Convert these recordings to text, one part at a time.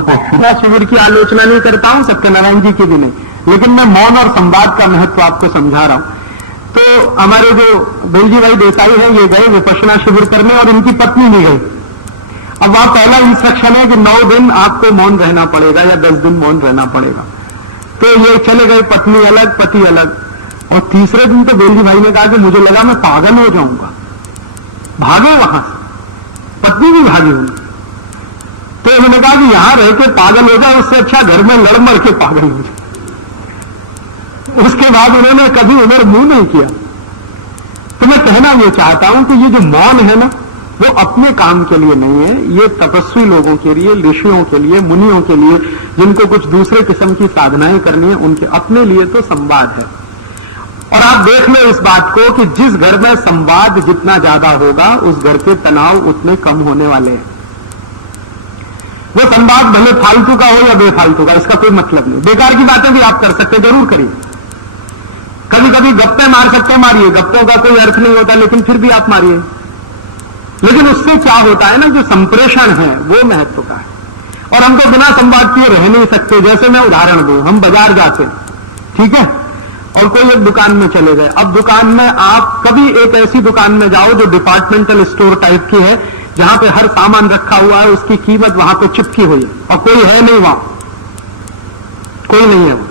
उपासना शिविर की आलोचना नहीं करता हूं, सत्यनारायण जी की भी नहीं, लेकिन मैं मौन और संवाद का महत्व आपको समझा रहा हूं। तो हमारे जो बेलजी भाई देसाई हैं, ये गए विपश्यना शिविर करने और इनकी पत्नी भी गई। अब वहां पहला इंस्ट्रक्शन है कि 9 दिन आपको मौन रहना पड़ेगा या 10 दिन मौन रहना पड़ेगा। तो ये चले गए, पत्नी अलग पति अलग। और तीसरे दिन तो बेलजी भाई ने कहा कि मुझे लगा मैं पागल हो जाऊंगा, भागे वहां से, पत्नी भी भागी हुई। तो उन्होंने कहा कि यहां रह के पागल हो जाए, उससे अच्छा घर में लड़ मर के पागल हो जाए। उसके बाद उन्होंने कभी उधर मुंह नहीं किया। तो मैं कहना ये चाहता हूं कि ये जो मौन है ना, वो अपने काम के लिए नहीं है, ये तपस्वी लोगों के लिए, ऋषियों के लिए, मुनियों के लिए, जिनको कुछ दूसरे किस्म की साधनाएं करनी है, उनके अपने लिए तो संवाद है। और आप देख लो इस बात को कि जिस घर में संवाद जितना ज्यादा होगा, उस घर के तनाव उतने कम होने वाले हैं। वो संवाद भले फालतू का हो या बेफालतू का, इसका कोई मतलब नहीं। बेकार की बातें भी आप कर सकते हैं, जरूर करिए। कभी कभी गप्पे मार सकते हैं, मारिए, गप्पों का कोई अर्थ नहीं होता, लेकिन फिर भी आप मारिए। लेकिन उससे क्या होता है ना, जो संप्रेषण है वो महत्व का है। और हम तो बिना संवाद किए रह नहीं सकते। जैसे मैं उदाहरण दूं, हम बाजार जाते हैं, ठीक है, और कोई एक दुकान में चले गए। अब दुकान में आप कभी एक ऐसी दुकान में जाओ जो डिपार्टमेंटल स्टोर टाइप की है, जहां पे हर सामान रखा हुआ है, उसकी कीमत वहां पे चिपकी हुई है और कोई है नहीं वहां, कोई नहीं है, वो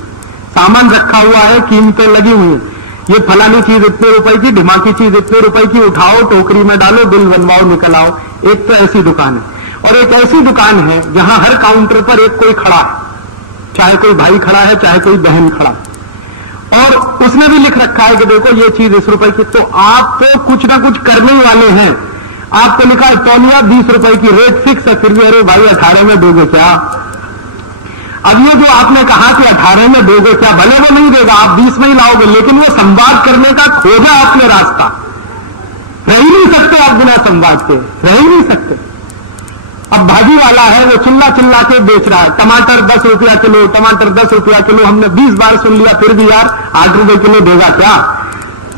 सामान रखा हुआ है, कीमतें लगी हुई है, ये फलानी चीज इतने रुपए की, ढिमाकी चीज इतने रुपए की, उठाओ टोकरी में डालो, बिल बनवाओ, निकल आओ। एक तो ऐसी दुकान है। और एक ऐसी दुकान है जहां हर काउंटर पर एक कोई खड़ा है, चाहे कोई भाई खड़ा है, चाहे कोई बहन खड़ा है, और उसने भी लिख रखा है कि देखो ये चीज इस रुपए की। तो आप तो कुछ ना कुछ करने ही वाले हैं। आपको लिखा है तौलिया 20 रुपए की, रेट फिक्स है, फिर भी अरे भाई 18 में दोगे क्या? अब ये जो आपने कहा कि 18 में दोगे क्या, भले वो नहीं देगा, आप 20 में ही लाओगे, लेकिन वो संवाद करने का खोजा आपने रास्ता। रह ही नहीं सकते आप बिना संवाद के, रह ही नहीं सकते। अब भाजी वाला है, वो चिल्ला चिल्ला के बेच रहा है, टमाटर 10 रुपया किलो, टमाटर 10 रुपया किलो। हमने 20 बार सुन लिया, फिर भी यार 8 रुपए किलो देगा क्या?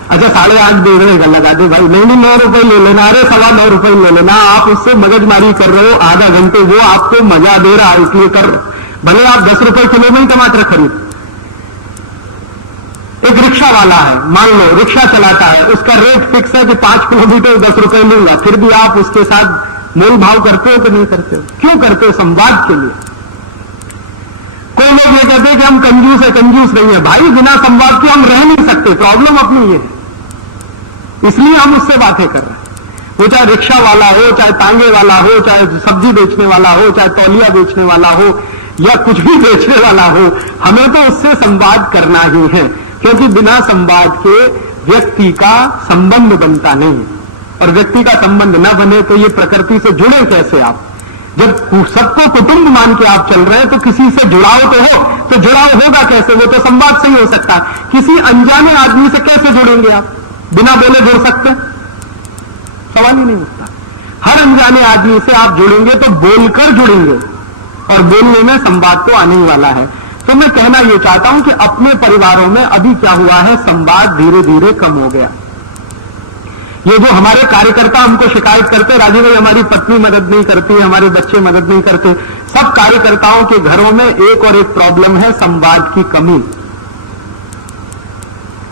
अच्छा 8.5 दे का लगा दे भाई, नहीं 9 रुपए ले लेना, अरे 9.25 रुपए ले लेना। आप उससे मगजमारी कर रहे हो आधा घंटे, वो आपको मजा दे रहा है इसलिए कर। भले आप 10 रुपए किलो में ही टमाटर खरीद। एक रिक्शा वाला है, मान लो रिक्शा चलाता है, उसका रेट फिक्स है कि 5 किलोमीटर 10 रुपए लूंगा, फिर भी आप उसके साथ मोल भाव करते हो कि नहीं करते हो? क्यों करते हो? संवाद के लिए। कोई लोग ये कहते हैं कि हम कंजूस है, कंजूस नहीं है। भाई बिना संवाद के हम रह नहीं सकते, प्रॉब्लम अपनी ये है, इसलिए हम उससे बातें कर रहे हैं। वो चाहे रिक्शा वाला हो, चाहे तांगे वाला हो, चाहे सब्जी बेचने वाला हो, चाहे तौलिया बेचने वाला हो, या कुछ भी बेचने वाला हो, हमें तो उससे संवाद करना ही है, क्योंकि बिना संवाद के व्यक्ति का संबंध बनता नहीं। और व्यक्ति का संबंध न बने तो ये प्रकृति से जुड़े कैसे आप? जब सबको कुटुंब मान के आप चल रहे हैं तो किसी से जुड़ाव तो हो, तो जुड़ाव होगा कैसे? वो तो संवाद से ही हो सकता है। किसी अनजाने आदमी से कैसे जुड़ेंगे आप? बिना बोले जुड़ सकते? सवाल ही नहीं उठता। हर अनजाने आदमी से आप जुड़ेंगे तो बोलकर जुड़ेंगे, और बोलने में संवाद तो आने ही वाला है। तो मैं कहना यह चाहता हूं कि अपने परिवारों में अभी क्या हुआ है, संवाद धीरे धीरे कम हो गया। ये जो हमारे कार्यकर्ता हमको शिकायत करते, राजीव भाई हमारी पत्नी मदद नहीं करती, हमारे बच्चे मदद नहीं करते, सब कार्यकर्ताओं के घरों में एक और एक प्रॉब्लम है, संवाद की कमी।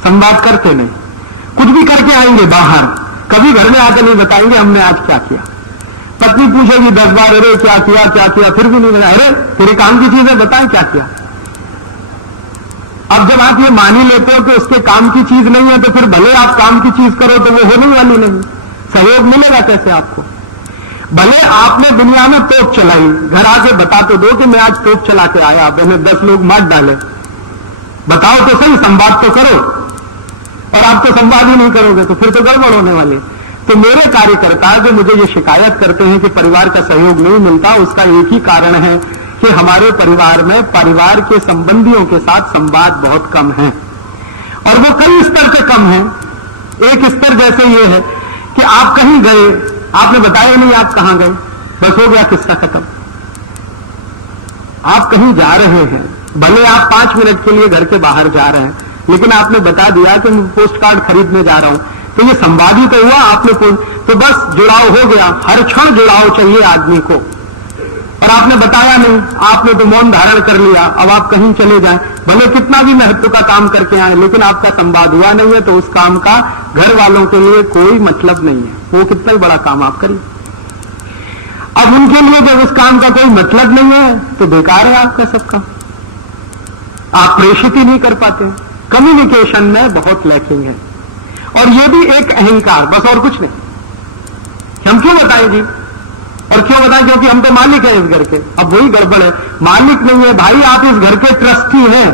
संवाद करते नहीं, कुछ भी करके आएंगे बाहर, कभी घर में आकर नहीं बताएंगे हमने आज क्या किया। पत्नी पूछेगी 10 बार, अरे क्या किया क्या किया, फिर भी नहीं बताया। अरे तेरे काम की चीज है, बताएं क्या किया। अब जब आप ये मान ही लेते हो कि उसके काम की चीज नहीं है, तो फिर भले आप काम की चीज करो तो वो होने वाली नहीं, सहयोग मिलेगा कैसे आपको? भले आपने दुनिया में तोप चलाई, घर आके बता तो दो कि मैं आज तोप चला के आया, मैंने 10 लोग मार डाले, बताओ तो सही, संवाद तो करो। और आप तो संवाद ही नहीं करोगे तो फिर तो गड़बड़ होने वाली। तो मेरे कार्यकर्ता जो मुझे ये शिकायत करते हैं कि परिवार का सहयोग नहीं मिलता, उसका एक ही कारण है कि हमारे परिवार में परिवार के संबंधियों के साथ संवाद बहुत कम है, और वो कई स्तर से कम है। एक स्तर जैसे ये है कि आप कहीं गए, आपने बताया नहीं आप कहां गए, बस हो गया किस्सा खत्म। आप कहीं जा रहे हैं, भले आप 5 मिनट के लिए घर के बाहर जा रहे हैं, लेकिन आपने बता दिया कि मैं पोस्ट कार्ड खरीदने जा रहा हूं, तो ये संवाद ही तो हुआ। आपने तो बस जुड़ाव हो गया। हर क्षण जुड़ाव चाहिए आदमी को, और आपने बताया नहीं, आपने तो मौन धारण कर लिया, अब आप कहीं चले जाएं, भले कितना भी महत्व का काम करके आए, लेकिन आपका संवाद हुआ नहीं है, तो उस काम का घर वालों के लिए कोई मतलब नहीं है, वो कितना ही बड़ा काम आप करिए। अब उनके लिए जब उस काम का कोई मतलब नहीं है तो बेकार है आपका सब काम, आप प्रेषित ही नहीं कर पाते। कम्युनिकेशन में बहुत लैकिंग है, और ये भी एक अहंकार, बस और कुछ नहीं। हम क्यों बताएं जी, और क्यों बताएं, क्योंकि हम तो मालिक हैं इस घर के। अब वही गड़बड़ है, मालिक नहीं है भाई, आप इस घर के ट्रस्टी हैं।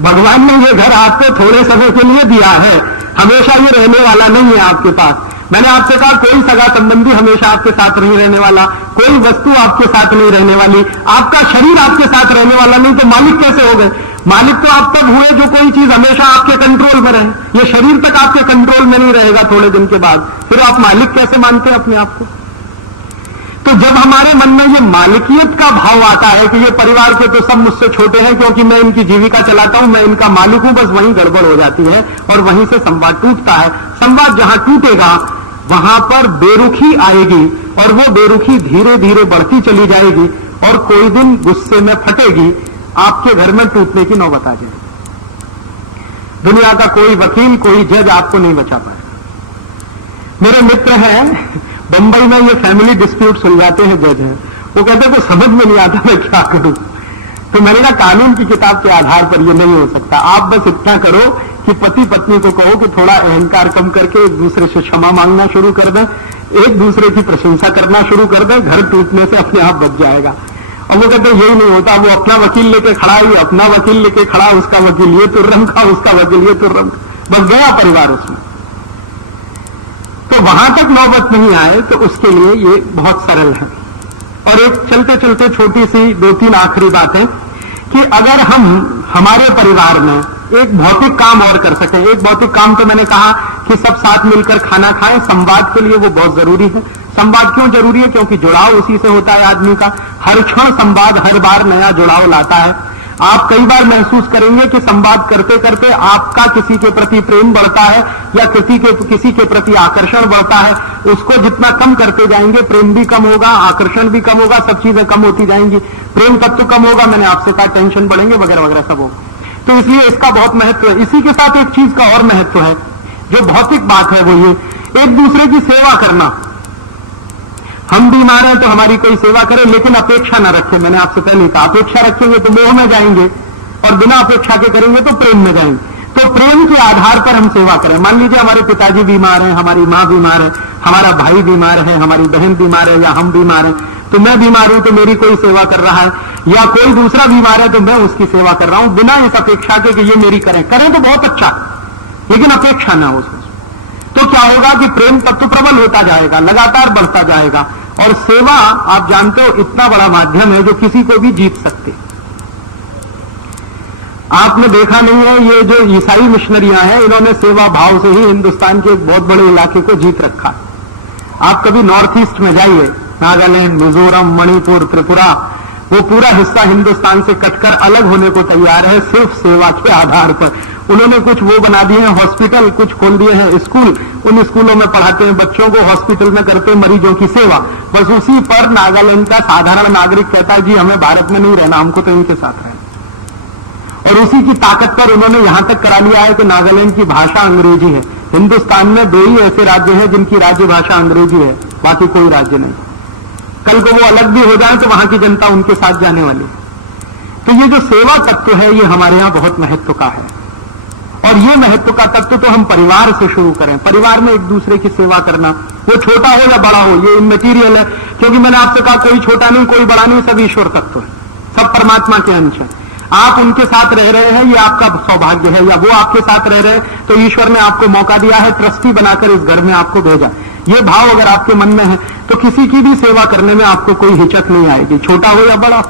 भगवान ने ये घर आपको थोड़े समय के लिए दिया है, हमेशा ये रहने वाला नहीं है आपके पास। मैंने आपसे कहा कोई सगा संबंधी हमेशा आपके साथ नहीं रहने वाला, कोई वस्तु आपके साथ नहीं रहने वाली, आपका शरीर आपके साथ रहने वाला नहीं, तो मालिक कैसे हो गए? मालिक तो आप तब हुए जो कोई चीज हमेशा आपके कंट्रोल में रहे। ये शरीर तक आपके कंट्रोल में नहीं रहेगा थोड़े दिन के बाद, फिर आप मालिक कैसे मानते हैं अपने आप को? तो जब हमारे मन में ये मालिकियत का भाव आता है कि ये परिवार के तो सब मुझसे छोटे हैं, क्योंकि मैं इनकी जीविका चलाता हूं, मैं इनका मालिक हूं, बस वहीं गड़बड़ हो जाती है और वहीं से संवाद टूटता है। संवाद जहां टूटेगा वहां पर बेरुखी आएगी, और वो बेरुखी धीरे धीरे बढ़ती चली जाएगी, और कोई दिन गुस्से में फटेगी, आपके घर में टूटने की नौबत आ जाएगी। दुनिया का कोई वकील, कोई जज आपको नहीं बचा पाएगा। मेरे मित्र हैं बंबई में, ये फैमिली डिस्प्यूट सुलझाते हैं, जज हैं, वो कहते हैं को समझ में नहीं आता मैं क्या करूं। तो मैंने कहा कानून की किताब के आधार पर ये नहीं हो सकता, आप बस इतना करो कि पति पत्नी को कहो कि थोड़ा अहंकार कम करके एक दूसरे से क्षमा मांगना शुरू कर दें, एक दूसरे की प्रशंसा करना शुरू कर दें, घर टूटने से अपने आप बच जाएगा। और वो कहते यही नहीं होता, वो अपना वकील लेके खड़ा ही, अपना वकील लेके खड़ा, उसका वकील ये तुर्रम का, उसका वकील ये तुर्रम का, बस गया परिवार उसमें। तो वहां तक नौबत नहीं आए तो उसके लिए ये बहुत सरल है। और एक चलते चलते छोटी सी 2-3 आखिरी बातें कि अगर हम हमारे परिवार में एक भौतिक काम और कर सकें, एक भौतिक काम तो मैंने कहा कि सब साथ मिलकर खाना खाएं, संवाद के लिए वो बहुत जरूरी है। संवाद क्यों जरूरी है? क्योंकि जुड़ाव उसी से होता है आदमी का, हर क्षण संवाद हर बार नया जुड़ाव लाता है। आप कई बार महसूस करेंगे कि संवाद करते करते आपका किसी के प्रति प्रेम बढ़ता है या किसी के प्रति आकर्षण बढ़ता है। उसको जितना कम करते जाएंगे प्रेम भी कम होगा, आकर्षण भी कम होगा, सब चीजें कम होती जाएंगी, प्रेम तत्व कम होगा, मैंने आपसे कहा टेंशन बढ़ेंगे वगैरह वगैरह सब होगा। तो इसलिए इसका बहुत महत्व है। इसी के साथ एक चीज का और महत्व है, जो भौतिक बात है वो ये, एक दूसरे की सेवा करना। हम बीमार हैं तो हमारी कोई सेवा करे, लेकिन अपेक्षा न रखें। मैंने आपसे पहले कहा अपेक्षा रखेंगे तो मोह में जाएंगे, और बिना अपेक्षा के करेंगे तो प्रेम में जाएंगे। तो प्रेम के आधार पर हम सेवा करें। मान लीजिए हमारे पिताजी बीमार हैं, हमारी माँ बीमार है, हमारा भाई बीमार है, हमारी बहन बीमार है, या हम बीमार हैं, तो मैं बीमार हूं तो मेरी कोई सेवा कर रहा है, या कोई दूसरा बीमार है तो मैं उसकी सेवा कर रहा हूं, बिना इस अपेक्षा के कि ये मेरी करें तो बहुत अच्छा, लेकिन अपेक्षा ना हो उसमें। तो क्या होगा कि प्रेम तत्व प्रबल होता जाएगा, लगातार बढ़ता जाएगा। और सेवा आप जानते हो इतना बड़ा माध्यम है जो किसी को भी जीत सकते। आपने देखा नहीं है, ये जो ईसाई मिशनरियां हैं, इन्होंने सेवा भाव से ही हिंदुस्तान के एक बहुत बड़े इलाके को जीत रखा। आप कभी नॉर्थ ईस्ट में जाइए, नागालैंड, मिजोरम, मणिपुर, त्रिपुरा, वो पूरा हिस्सा हिंदुस्तान से कटकर अलग होने को तैयार है सिर्फ सेवा के आधार पर। उन्होंने कुछ वो बना दिए हैं हॉस्पिटल, कुछ खोल दिए हैं स्कूल, उन स्कूलों में पढ़ाते हैं बच्चों को, हॉस्पिटल में करते हैं मरीजों की सेवा। बस उसी पर नागालैंड का साधारण नागरिक कहता है जी हमें भारत में नहीं रहना, हमको तो इनके साथ रहना। और उसी की ताकत पर उन्होंने यहां तक करा लिया है कि नागालैंड की भाषा अंग्रेजी है। हिंदुस्तान में 2 ही ऐसे राज्य हैं जिनकी राज्य भाषा अंग्रेजी है, बाकी कोई राज्य नहीं। कल को वो अलग भी हो जाए तो वहां की जनता उनके साथ जाने वाली। तो ये जो सेवा तत्व है ये हमारे यहां बहुत महत्व का है, और ये महत्व का तत्व तो हम परिवार से शुरू करें। परिवार में एक दूसरे की सेवा करना, वो छोटा हो या बड़ा हो, ये इमैटीरियल है। क्योंकि मैंने आपसे कहा कोई छोटा नहीं, कोई बड़ा नहीं, सब ईश्वर तत्व है, सब परमात्मा के अंश है। आप उनके साथ रह रहे हैं, ये आपका सौभाग्य है, या वो आपके साथ रह रहे हैं तो ईश्वर ने आपको मौका दिया है, ट्रस्टी बनाकर इस घर में आपको भेजा। ये भाव अगर आपके मन में है तो किसी की भी सेवा करने में आपको कोई हिचक नहीं आएगी, छोटा हो या बड़ा।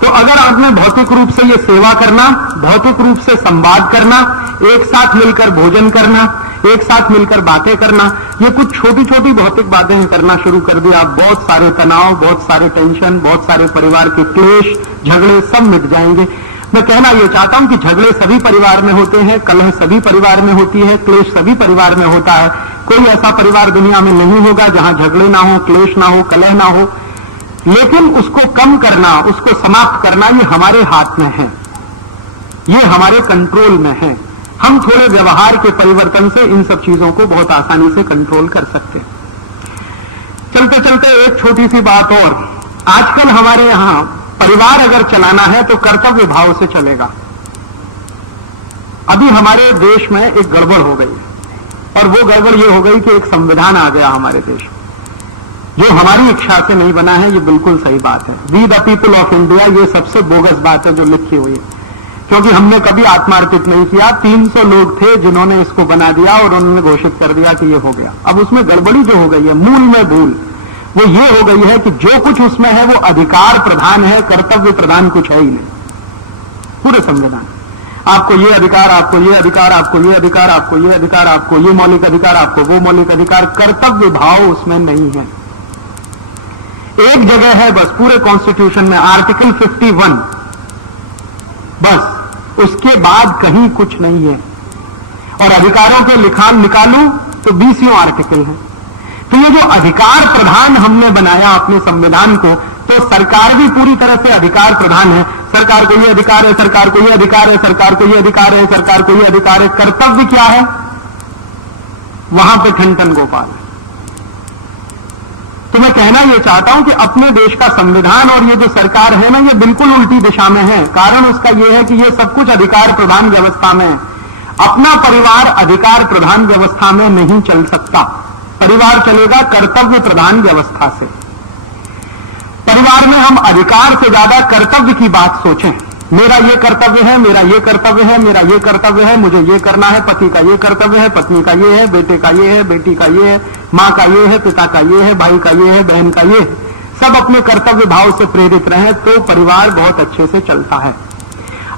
तो अगर आपने भौतिक रूप से ये सेवा करना, भौतिक रूप से संवाद करना, एक साथ मिलकर भोजन करना, एक साथ मिलकर बातें करना, ये कुछ छोटी छोटी भौतिक बातें करना शुरू कर दिया, आप बहुत सारे तनाव, बहुत सारे टेंशन, बहुत सारे परिवार के क्लेश, झगड़े सब मिट जाएंगे। मैं कहना यह चाहता हूं कि झगड़े सभी परिवार में होते हैं, कलह सभी परिवार में होती है, क्लेश सभी परिवार में होता है। कोई ऐसा परिवार दुनिया में नहीं होगा जहां झगड़े ना हो, क्लेश ना हो, कलह ना हो। लेकिन उसको कम करना, उसको समाप्त करना, ये हमारे हाथ में है, ये हमारे कंट्रोल में है। हम थोड़े व्यवहार के परिवर्तन से इन सब चीजों को बहुत आसानी से कंट्रोल कर सकते हैं। चलते चलते एक छोटी सी बात और, आजकल हमारे यहां परिवार अगर चलाना है तो कर्तव्य भाव से चलेगा। अभी हमारे देश में एक गड़बड़ हो गई, और वो गड़बड़ ये हो गई कि एक संविधान आ गया हमारे देश में, जो हमारी इच्छा से नहीं बना है। ये बिल्कुल सही बात है। We the people of India, ये सबसे बोगस बात है जो लिखी हुई है, क्योंकि हमने कभी आत्मार्पित नहीं किया। 300 लोग थे जिन्होंने इसको बना दिया और उन्होंने घोषित कर दिया कि ये हो गया। अब उसमें गड़बड़ी जो हो गई है, मूल में भूल वो ये हो गई है कि जो कुछ उसमें है वो अधिकार प्रधान है, कर्तव्य प्रधान कुछ है ही नहीं। पूरे संविधान, आपको ये अधिकार, आपको ये अधिकार, आपको ये अधिकार, आपको ये अधिकार, आपको ये मौलिक अधिकार, आपको वो मौलिक अधिकार, कर्तव्य भाव उसमें नहीं है। एक जगह है बस पूरे कॉन्स्टिट्यूशन में, आर्टिकल 51, बस उसके बाद कहीं कुछ नहीं है। और अधिकारों के लिखान निकालूं तो 20 आर्टिकल है। तो ये जो अधिकार प्रधान हमने बनाया अपने संविधान को, तो सरकार भी पूरी तरह से अधिकार प्रधान है। सरकार को ये अधिकार है, सरकार को ये अधिकार है, सरकार को ये अधिकार है, सरकार को ये अधिकार है। कर्तव्य क्या है? वहां पे ठन गोपाल है। तो मैं कहना यह चाहता हूं कि अपने देश का संविधान और ये जो सरकार है ना, ये बिल्कुल उल्टी दिशा में है। कारण उसका यह है कि ये सब कुछ अधिकार प्रधान व्यवस्था में है। अपना परिवार अधिकार प्रधान व्यवस्था में नहीं चल सकता। परिवार चलेगा कर्तव्य प्रधान व्यवस्था से। परिवार में हम अधिकार से ज्यादा कर्तव्य की बात सोचें। मेरा ये कर्तव्य है, मेरा ये कर्तव्य है, मेरा ये कर्तव्य है, मुझे ये करना है, पति का ये कर्तव्य है, पत्नी का ये है, बेटे का ये है, बेटी का ये है, मां का ये है, पिता का ये है, भाई का ये है, बहन का ये है। सब अपने कर्तव्य भाव से प्रेरित रहे तो परिवार बहुत अच्छे से चलता है।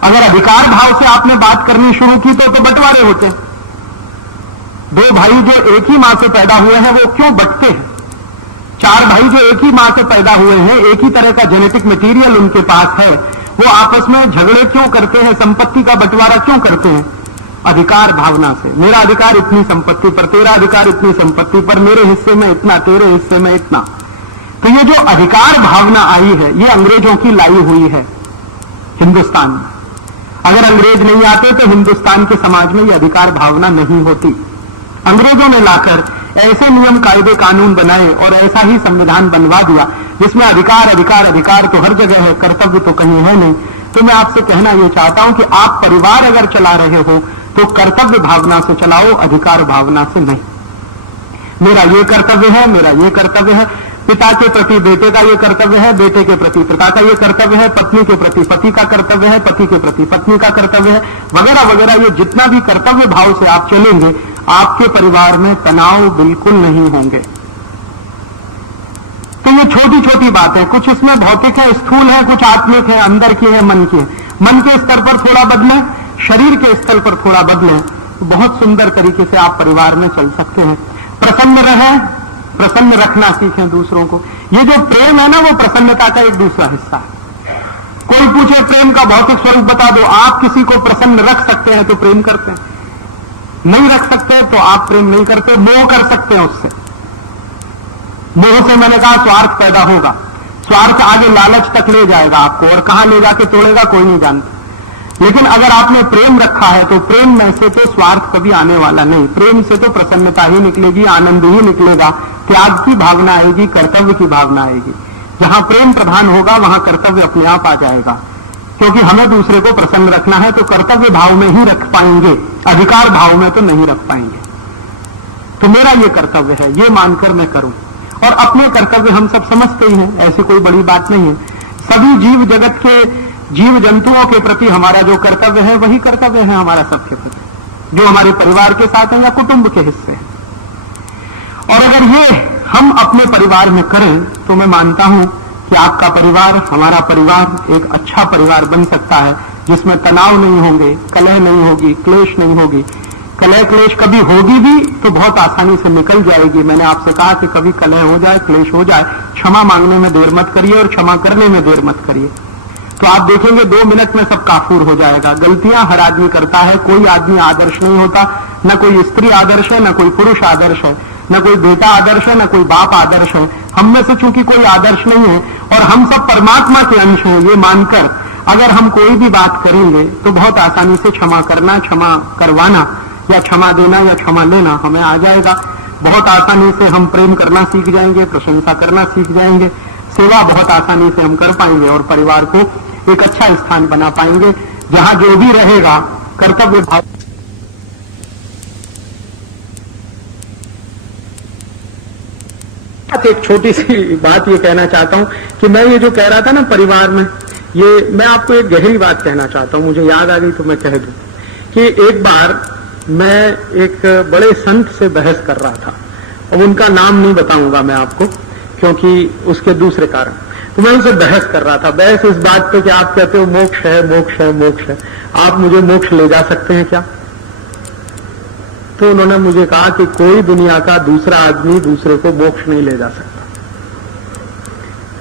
अगर अधिकार भाव से आपने बात करनी शुरू की तो बंटवारे होते। दो भाई जो एक ही मां से पैदा हुए हैं वो क्यों बंटते हैं? चार भाई जो एक ही मां से पैदा हुए हैं, एक ही तरह का जेनेटिक मटेरियल उनके पास है, वो आपस में झगड़े क्यों करते हैं? संपत्ति का बंटवारा क्यों करते हैं? अधिकार भावना से। मेरा अधिकार इतनी संपत्ति पर, तेरा अधिकार इतनी संपत्ति पर, मेरे हिस्से में इतना, तेरे हिस्से में इतना। तो ये जो अधिकार भावना आई है, ये अंग्रेजों की लाई हुई है हिंदुस्तान में। अगर अंग्रेज नहीं आते तो हिंदुस्तान के समाज में ये अधिकार भावना नहीं होती। अंग्रेजों ने लाकर ऐसे नियम कायदे कानून बनाए और ऐसा ही संविधान बनवा दिया जिसमें अधिकार अधिकार अधिकार तो हर जगह है, कर्तव्य तो कहीं है नहीं। तो मैं आपसे कहना यह चाहता हूं कि आप परिवार अगर चला रहे हो तो कर्तव्य भावना से चलाओ, अधिकार भावना से नहीं। मेरा ये कर्तव्य है, मेरा ये कर्तव्य है, पिता के प्रति बेटे का ये कर्तव्य है, बेटे के प्रति पिता का ये कर्तव्य है, पत्नी के प्रति पति का कर्तव्य है, पति के प्रति पत्नी का कर्तव्य है, वगैरह वगैरह। ये जितना भी कर्तव्य भाव से आप चलेंगे, आपके परिवार में तनाव बिल्कुल नहीं होंगे। तो ये छोटी छोटी बातें, कुछ इसमें भौतिक है, स्थूल है, कुछ आत्मिक है, अंदर की है, मन की है। मन के स्तर पर थोड़ा बदलें, शरीर के स्तर पर थोड़ा बदलें, तो बहुत सुंदर तरीके से आप परिवार में चल सकते हैं। प्रसन्न रहें, प्रसन्न रखना सीखें दूसरों को। ये जो प्रेम है ना, वो प्रसन्नता का एक दूसरा हिस्सा है। कोई पूछे प्रेम का भौतिक स्वरूप बता दो, आप किसी को प्रसन्न रख सकते हैं तो प्रेम करते हैं, नहीं रख सकते तो आप प्रेम नहीं करते। मोह कर सकते हैं उससे। मोह से मैंने कहा स्वार्थ पैदा होगा, स्वार्थ आगे लालच तक ले जाएगा आपको, और कहां ले जाके तोड़ेगा कोई नहीं जानता। लेकिन अगर आपने प्रेम रखा है तो प्रेम में से तो स्वार्थ कभी आने वाला नहीं। प्रेम से तो प्रसन्नता ही निकलेगी, आनंद ही निकलेगा, त्याग की भावना आएगी, कर्तव्य की भावना आएगी। जहां प्रेम प्रधान होगा वहां कर्तव्य अपने आप आ जाएगा, क्योंकि हमें दूसरे को प्रसन्न रखना है तो कर्तव्य भाव में ही रख पाएंगे, अधिकार भाव में तो नहीं रख पाएंगे। तो मेरा ये कर्तव्य है, ये मानकर मैं करूं। और अपने कर्तव्य हम सब समझते ही हैं, ऐसी कोई बड़ी बात नहीं है। सभी जीव जगत के जीव जंतुओं के प्रति हमारा जो कर्तव्य है वही कर्तव्य है हमारा सबके प्रति, जो हमारे परिवार के साथ है या कुटुंब के हिस्से हैं। और अगर ये हम अपने परिवार में करें तो मैं मानता हूं कि आपका परिवार, हमारा परिवार एक अच्छा परिवार बन सकता है, जिसमें तनाव नहीं होंगे, कलह नहीं होगी, क्लेश नहीं होगी। कलह क्लेश कभी होगी भी तो बहुत आसानी से निकल जाएगी। मैंने आपसे कहा कि कभी कलह हो जाए, क्लेश हो जाए, क्षमा मांगने में देर मत करिए और क्षमा करने में देर मत करिए। तो आप देखेंगे 2 मिनट में सब काफूर हो जाएगा। गलतियां हर आदमी करता है, कोई आदमी आदर्श नहीं होता, न कोई स्त्री आदर्श है, न कोई पुरुष आदर्श है, न कोई बेटा आदर्श है, न कोई बाप आदर्श है। हम में से चूंकि कोई आदर्श नहीं है और हम सब परमात्मा के अंश हैं, ये मानकर अगर हम कोई भी बात करेंगे तो बहुत आसानी से क्षमा करना, क्षमा करवाना या क्षमा देना या क्षमा लेना हमें आ जाएगा। बहुत आसानी से हम प्रेम करना सीख जाएंगे, प्रशंसा करना सीख जाएंगे, सेवा बहुत आसानी से हम कर पाएंगे और परिवार को एक अच्छा स्थान बना पाएंगे जहां जो भी रहेगा कर्तव्य भाव। एक छोटी सी बात ये कहना चाहता हूं कि मैं ये जो कह रहा था ना परिवार में, ये मैं आपको एक गहरी बात कहना चाहता हूं, मुझे याद आ गई तो मैं कह दूं कि एक बार मैं एक बड़े संत से बहस कर रहा था। अब उनका नाम नहीं बताऊंगा मैं आपको क्योंकि उसके दूसरे कारण। तो मैं उनसे बहस कर रहा था, बहस इस बात पे कि आप कहते हो मोक्ष है, मोक्ष है, मोक्ष है, आप मुझे मोक्ष ले जा सकते हैं क्या? तो उन्होंने मुझे कहा कि कोई दुनिया का दूसरा आदमी दूसरे को मोक्ष नहीं ले जा सकता,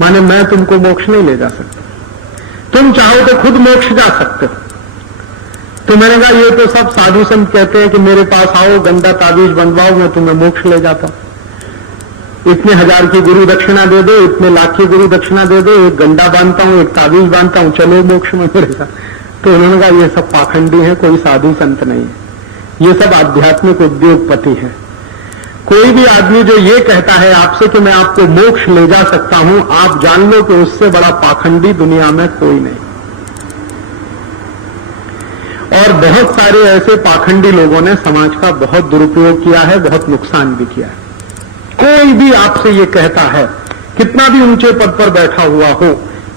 माने मैं तुमको मोक्ष नहीं ले जा सकता, तुम चाहो तो खुद मोक्ष जा सकते हो। तो मैंने कहा ये तो सब साधु संत कहते हैं कि मेरे पास आओ, गंदा ताबीज बनवाओ, मैं तुम्हें मोक्ष ले जाता हूं। इतने 1000 की गुरु दक्षिणा दे दो, इतने लाख की गुरु दक्षिणा दे दो, एक गंडा बांधता हूं, एक ताबीज बांधता हूं, चलो मोक्ष में मिलेगा। तो उन्होंने कहा ये सब पाखंडी है, कोई साधु संत नहीं है, ये सब आध्यात्मिक उद्योगपति है। कोई भी आदमी जो ये कहता है आपसे कि मैं आपको मोक्ष ले जा सकता हूं, आप जान लो कि उससे बड़ा पाखंडी दुनिया में कोई नहीं। और बहुत सारे ऐसे पाखंडी लोगों ने समाज का बहुत दुरुपयोग किया है, बहुत नुकसान भी किया है। कोई भी आपसे ये कहता है, कितना भी ऊंचे पद पर बैठा हुआ हो,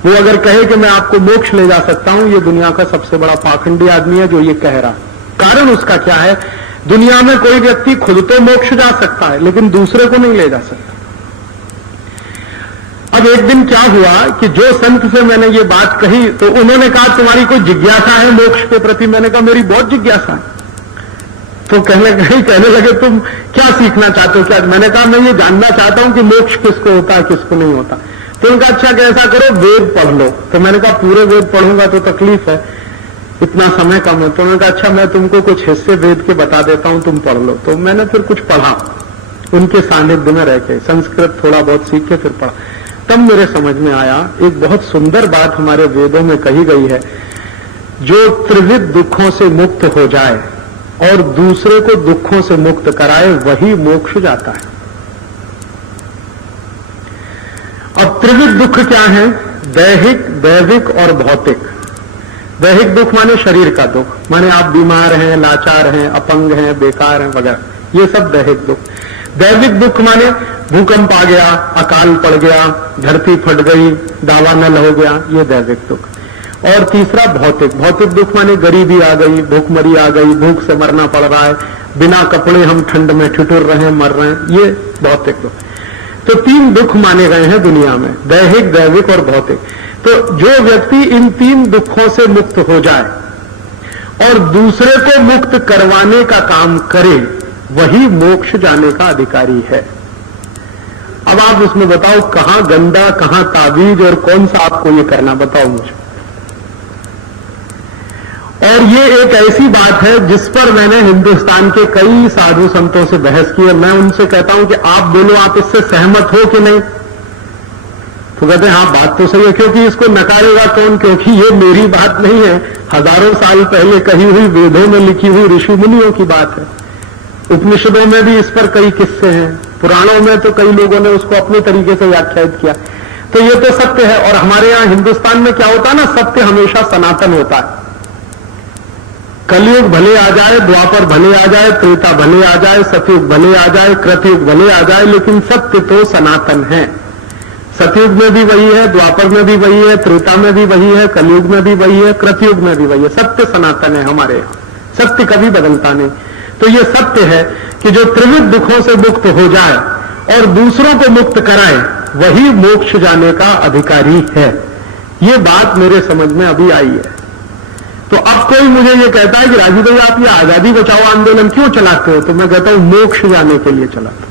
वो अगर कहे कि मैं आपको मोक्ष ले जा सकता हूं, ये दुनिया का सबसे बड़ा पाखंडी आदमी है जो ये कह रहा। कारण उसका क्या है? दुनिया में कोई व्यक्ति खुद तो मोक्ष जा सकता है लेकिन दूसरे को नहीं ले जा सकता। अब एक दिन क्या हुआ कि जो संत से मैंने ये बात कही तो उन्होंने कहा तुम्हारी कोई जिज्ञासा है मोक्ष के प्रति? मैंने कहा मेरी बहुत जिज्ञासा है। तो कहने लगे तुम क्या सीखना चाहते हो? क्या? मैंने कहा मैं ये जानना चाहता हूं कि मोक्ष किसको होता है, किसको नहीं होता। तो उनका अच्छा कैसा करो, वेद पढ़ लो। तो मैंने कहा पूरे वेद पढ़ूंगा तो तकलीफ है, इतना समय कम है। तो उन्होंने कहा अच्छा मैं तुमको कुछ हिस्से वेद के बता देता हूं, तुम पढ़ लो। तो मैंने फिर कुछ पढ़ा, उनके सानिध्य में रह के संस्कृत थोड़ा बहुत सीख के फिर पढ़ा। तब मेरे समझ में आया एक बहुत सुंदर बात हमारे वेदों में कही गई है, जो त्रिविध दुखों से मुक्त हो जाए और दूसरे को दुखों से मुक्त कराए वही मोक्ष जाता है। अब त्रिविध दुख क्या है? दैहिक, दैविक और भौतिक। दैहिक दुख माने शरीर का दुख, माने आप बीमार हैं, लाचार हैं, अपंग हैं, बेकार हैं वगैरह, ये सब दैहिक दुख। दैविक दुख माने भूकंप आ गया, अकाल पड़ गया, धरती फट गई, दावानल हो गया, ये दैविक दुख। और तीसरा भौतिक। भौतिक दुख माने गरीबी आ गई, भूखमरी आ गई, भूख से मरना पड़ रहा है, बिना कपड़े हम ठंड में ठिठुर रहे हैं, मर रहे हैं, ये भौतिक दुख। तो 3 दुख माने गए हैं दुनिया में, दैहिक, दैविक और भौतिक। तो जो व्यक्ति इन 3 दुखों से मुक्त हो जाए और दूसरे को मुक्त करवाने का काम करे वही मोक्ष जाने का अधिकारी है। अब आप उसमें बताओ कहां गंदा, कहां ताबीज और कौन सा आपको ये करना, बताओ मुझे। और ये एक ऐसी बात है जिस पर मैंने हिंदुस्तान के कई साधु संतों से बहस की है। मैं उनसे कहता हूं कि आप बोलो आप इससे सहमत हो कि नहीं? तो कहते हैं हाँ बात तो सही है, क्योंकि इसको नकारेगा कौन? क्योंकि ये मेरी बात नहीं है, हजारों साल पहले कही हुई, वेदों में लिखी हुई ऋषि मुनियों की बात है। उपनिषदों में भी इस पर कई किस्से हैं, पुराणों में तो कई लोगों ने उसको अपने तरीके से व्याख्यायित किया। तो ये तो सत्य है। और हमारे यहां हिंदुस्तान में क्या होता है ना, सत्य हमेशा सनातन होता है। कलयुग भले आ जाए, द्वापर भले आ जाए, त्रेता भले आ जाए, सतयुग भले आ जाए, कृतयुग भले आ जाए, लेकिन सत्य तो सनातन है। सतयुग में भी वही है, द्वापर में भी वही है, त्रेता में भी वही है, कलयुग में भी वही है, कृतयुग में भी वही है। सत्य सनातन है हमारे यहाँ, सत्य कभी बदलता नहीं। तो ये सत्य है कि जो त्रिविध दुखों से मुक्त हो जाए और दूसरों को मुक्त कराए वही मोक्ष जाने का अधिकारी है। ये बात मेरे समझ में अभी आई है। तो अब कोई मुझे ये कहता है कि राजू भाई आप ये आजादी बचाओ आंदोलन क्यों चलाते हो? तो मैं कहता हूं मोक्ष जाने के लिए चलाता हूं।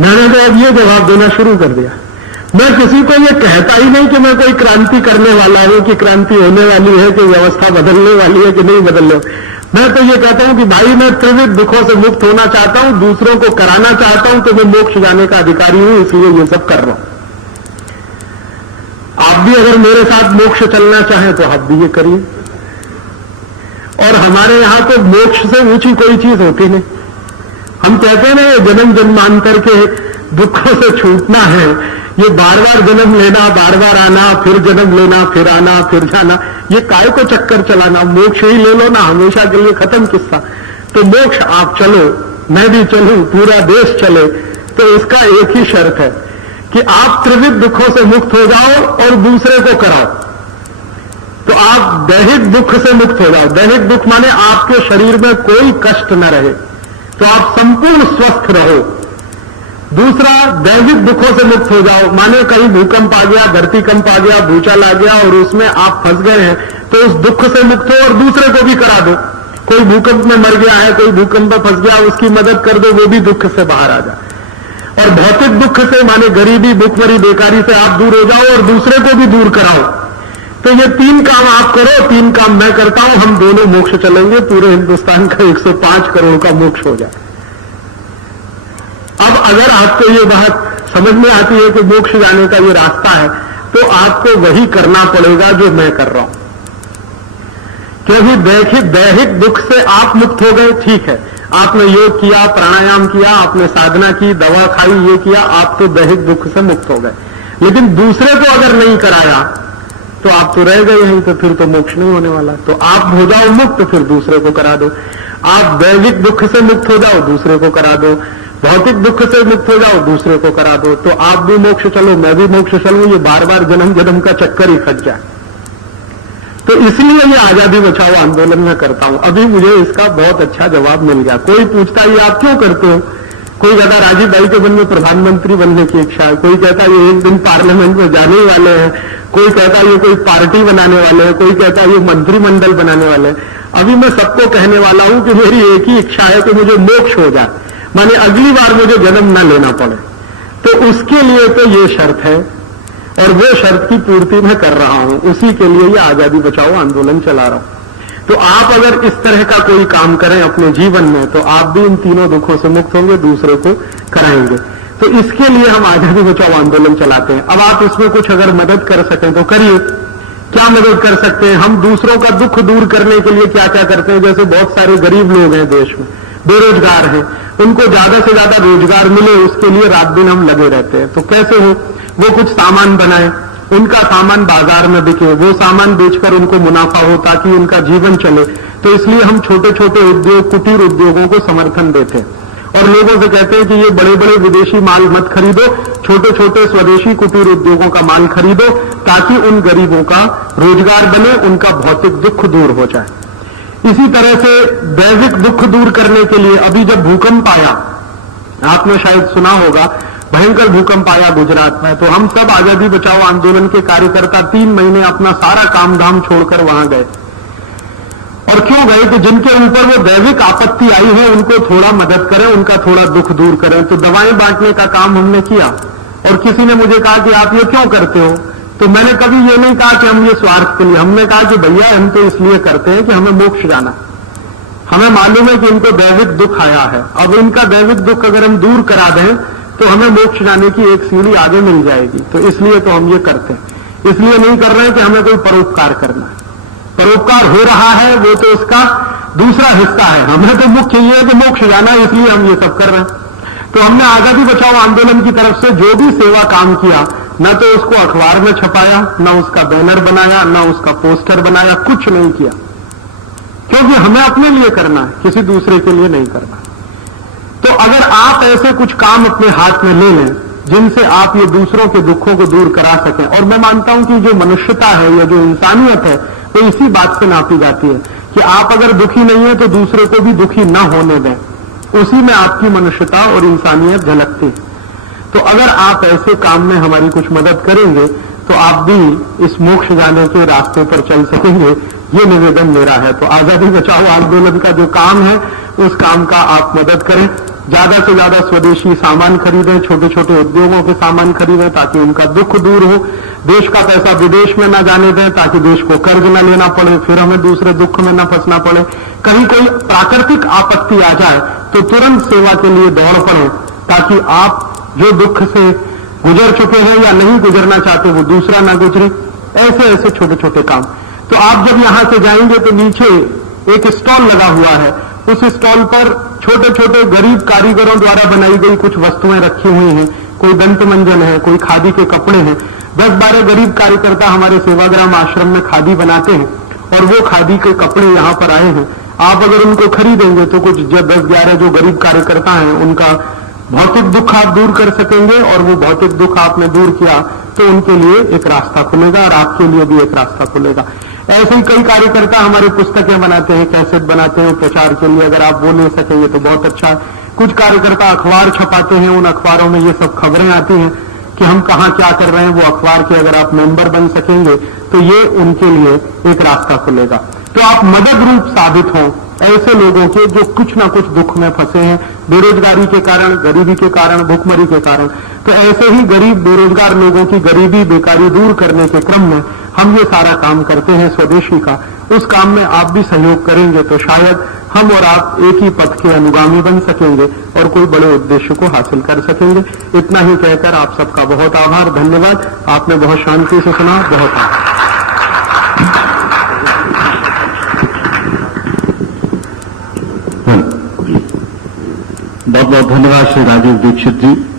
मैंने तो अब ये जवाब देना शुरू कर दिया, मैं किसी को ये कहता ही नहीं कि मैं कोई क्रांति करने वाला हूं, कि क्रांति होने वाली है, कि व्यवस्था बदलने वाली है कि नहीं बदलने। मैं तो ये कहता हूं कि भाई मैं त्रिविध दुखों से मुक्त होना चाहता हूं, दूसरों को कराना चाहता हूं, तो मैं मोक्ष जाने का अधिकारी हूं, इसलिए ये सब कर रहा हूं। आप भी अगर मेरे साथ मोक्ष चलना चाहें तो आप भी ये करिए। और हमारे यहां तो मोक्ष से ऊंची कोई चीज होती नहीं। हम कहते हैं ना ये जन्म जन्मांतर के दुखों से छूटना है, ये बार बार जन्म लेना, बार बार आना, फिर जन्म लेना, फिर आना, फिर जाना, ये काय को चक्कर चलाना, मोक्ष ही ले लो ना, हमेशा के लिए खत्म किस्सा। तो मोक्ष आप चलो, मैं भी चलूं, पूरा देश चले, तो इसका एक ही शर्त है कि आप त्रिविध दुखों से मुक्त हो जाओ और दूसरे को कराओ। तो आप दैहिक दुख से मुक्त हो जाओ। दैहिक दुख माने आपके शरीर में कोई कष्ट न रहे, तो आप संपूर्ण स्वस्थ रहो। दूसरा, दैहिक दुखों से मुक्त हो जाओ, माने कहीं भूकंप आ गया, धरती कंप आ गया, भूचाल आ गया और उसमें आप फंस गए हैं, तो उस दुख से मुक्त हो और दूसरे को भी करा दो। कोई भूकंप में मर गया है, कोई भूकंप में फंस गया, उसकी मदद कर दो, वो भी दुख से बाहर आ जाए। और भौतिक दुख से माने गरीबी, भूखमरी, बेकारी से आप दूर हो जाओ और दूसरे को भी दूर कराओ। तो ये 3 काम आप करो, 3 काम मैं करता हूं, हम दोनों मोक्ष चलेंगे, पूरे हिंदुस्तान का 105 करोड़ का मोक्ष हो जाए। अब अगर आपको ये बात समझ में आती है कि मोक्ष जाने का ये रास्ता है, तो आपको वही करना पड़ेगा जो मैं कर रहा हूं। क्योंकि दैहिक दुख से आप मुक्त हो गए, ठीक है, आपने योग किया, प्राणायाम किया, आपने साधना की, दवा खाई, ये किया, आप तो दैहिक दुख से मुक्त हो गए। लेकिन दूसरे को अगर नहीं कराया तो आप तो रह गए यहीं, तो फिर तो मोक्ष नहीं होने वाला। तो आप हो जाओ मुक्त, फिर दूसरे को करा दो। आप दैहिक दुख से मुक्त हो जाओ, दूसरे को करा दो। भौतिक दुख से मुक्त हो जाओ, दूसरे को करा दो। तो आप भी मोक्ष चलो, मैं भी मोक्ष चलूं, ये बार बार जन्म जन्म का चक्कर ही फंस जाए। तो इसलिए ये आजादी बचाओ आंदोलन में करता हूं। अभी मुझे इसका बहुत अच्छा जवाब मिल गया। कोई पूछता ये आप क्यों करते हो? कोई कहता राजीव भाई के मन में प्रधानमंत्री बनने की इच्छा है, कोई कहता ये एक दिन पार्लियामेंट में जाने वाले हैं, कोई कहता ये कोई पार्टी बनाने वाले हैं, कोई कहता ये मंत्रिमंडल बनाने वाले हैं। अभी मैं सबको कहने वाला हूं कि मेरी एक ही इच्छा है कि मुझे मोक्ष हो जाए, माने अगली बार मुझे जन्म न लेना पड़े। तो उसके लिए तो ये शर्त है और वो शर्त की पूर्ति मैं कर रहा हूं, उसी के लिए ये आजादी बचाओ आंदोलन चला रहा हूं। तो आप अगर इस तरह का कोई काम करें अपने जीवन में, तो आप भी इन तीनों दुखों से मुक्त होंगे, दूसरे को कराएंगे। तो इसके लिए हम आजादी बचाओ आंदोलन चलाते हैं। अब आप इसमें कुछ अगर मदद कर सकें तो करिए। क्या मदद कर सकते हैं? हम दूसरों का दुख दूर करने के लिए क्या क्या करते हैं? जैसे बहुत सारे गरीब लोग हैं देश में, बेरोजगार हैं, उनको ज्यादा से ज्यादा रोजगार मिले, उसके लिए रात दिन हम लगे रहते हैं। तो कैसे हो? वो कुछ सामान बनाए, उनका सामान बाजार में बिके, वो सामान बेचकर उनको मुनाफा हो ताकि उनका जीवन चले। तो इसलिए हम छोटे छोटे उद्योग, कुटीर उद्योगों को समर्थन देते हैं और लोगों से कहते हैं कि ये बड़े बड़े विदेशी माल मत खरीदो, छोटे छोटे स्वदेशी कुटीर उद्योगों का माल खरीदो, ताकि उन गरीबों का रोजगार बने, उनका भौतिक दुख दूर हो जाए। इसी तरह से दैविक दुख दूर करने के लिए अभी जब भूकंप आया, आपने शायद सुना होगा, भयंकर भूकंप आया गुजरात में, तो हम सब आजादी बचाओ आंदोलन के कार्यकर्ता 3 महीने अपना सारा काम धाम छोड़कर वहां गए। और क्यों गए? तो जिनके ऊपर वो दैविक आपत्ति आई है उनको थोड़ा मदद करें, उनका थोड़ा दुख दूर करें। तो दवाएं बांटने का काम हमने किया। और किसी ने मुझे कहा कि आप ये क्यों करते हो? तो मैंने कभी ये नहीं कहा कि हम ये स्वार्थ के लिए, हमने कहा कि भैया हम तो इसलिए करते हैं कि हमें मोक्ष जाना। हमें मालूम है कि इनको दैविक दुख आया है, अब इनका दैविक दुख अगर हम दूर करा दें तो हमें मोक्ष जाने की एक सीढ़ी आगे मिल जाएगी। तो इसलिए तो हम ये करते हैं। इसलिए नहीं कर रहे हैं कि हमें कोई परोपकार करना है। परोपकार हो रहा है वो तो उसका दूसरा हिस्सा है, हमें तो मुख्य ये है कि मोक्ष जाना है, इसलिए हम ये सब कर रहे हैं। तो हमने आजादी बचाओ आंदोलन की तरफ से जो भी सेवा काम किया, न तो उसको अखबार में छपाया, न उसका बैनर बनाया, न उसका पोस्टर बनाया, कुछ नहीं किया, क्योंकि हमें अपने लिए करना है, किसी दूसरे के लिए नहीं करना। तो अगर आप ऐसे कुछ काम अपने हाथ में ले लें जिनसे आप ये दूसरों के दुखों को दूर करा सकें, और मैं मानता हूं कि जो मनुष्यता है या जो इंसानियत है वो इसी बात से नापी जाती है कि आप अगर दुखी नहीं है तो दूसरे को भी दुखी न होने दें, उसी में आपकी मनुष्यता और इंसानियत झलकती है। तो अगर आप ऐसे काम में हमारी कुछ मदद करेंगे तो आप भी इस मोक्ष जाने के रास्ते पर चल सकेंगे, ये निवेदन मेरा है। तो आजादी बचाओ आंदोलन का जो काम है उस काम का आप मदद करें। ज्यादा से ज्यादा स्वदेशी सामान खरीदें, छोटे छोटे उद्योगों के सामान खरीदें ताकि उनका दुख दूर हो। देश का पैसा विदेश में न जाने दें ताकि देश को कर्ज न लेना पड़े, फिर हमें दूसरे दुख में न फंसना पड़े। कहीं कोई प्राकृतिक आपत्ति आ जाए तो तुरंत सेवा के लिए दौड़ पड़े ताकि आप जो दुख से गुजर चुके हैं या नहीं गुजरना चाहते वो दूसरा ना गुजरे। ऐसे ऐसे छोटे छोटे काम। तो आप जब यहां से जाएंगे तो नीचे एक स्टॉल लगा हुआ है, उस स्टॉल पर छोटे छोटे गरीब कारीगरों द्वारा बनाई गई कुछ वस्तुएं रखी हुई हैं। कोई दंत मंजन है, कोई खादी के कपड़े हैं। 10-12 गरीब कार्यकर्ता हमारे सेवाग्राम आश्रम में खादी बनाते हैं और वो खादी के कपड़े यहां पर आए हैं। आप अगर उनको खरीदेंगे तो कुछ 10-11 जो गरीब कार्यकर्ता हैं उनका भौतिक दुख आप दूर कर सकेंगे और वो भौतिक दुख आपने दूर किया तो उनके लिए एक रास्ता खुलेगा और आपके लिए भी एक रास्ता खुलेगा। ऐसे ही कई कार्यकर्ता हमारे पुस्तकें बनाते हैं, कैसेट बनाते हैं प्रचार के लिए। अगर आप वो ले सकेंगे तो बहुत अच्छा है। कुछ कार्यकर्ता अखबार छपाते हैं, उन अखबारों में ये सब खबरें आती हैं कि हम कहाँ क्या कर रहे हैं। वो अखबार के अगर आप मेंबर बन सकेंगे तो ये उनके लिए एक रास्ता खुलेगा। तो आप मदद रूप साबित हों ऐसे लोगों के जो कुछ ना कुछ दुख में फंसे हैं, बेरोजगारी के कारण, गरीबी के कारण, भुखमरी के कारण। तो ऐसे ही गरीब बेरोजगार लोगों की गरीबी बेकारी दूर करने के क्रम में हम ये सारा काम करते हैं स्वदेशी का। उस काम में आप भी सहयोग करेंगे तो शायद हम और आप एक ही पथ के अनुगामी बन सकेंगे और कोई बड़े उद्देश्य को हासिल कर सकेंगे। इतना ही कहकर आप सबका बहुत आभार, धन्यवाद। आपने बहुत शांति से सुना, बहुत आभार। बहुत बहुत धन्यवाद श्री राजीव दीक्षित जी।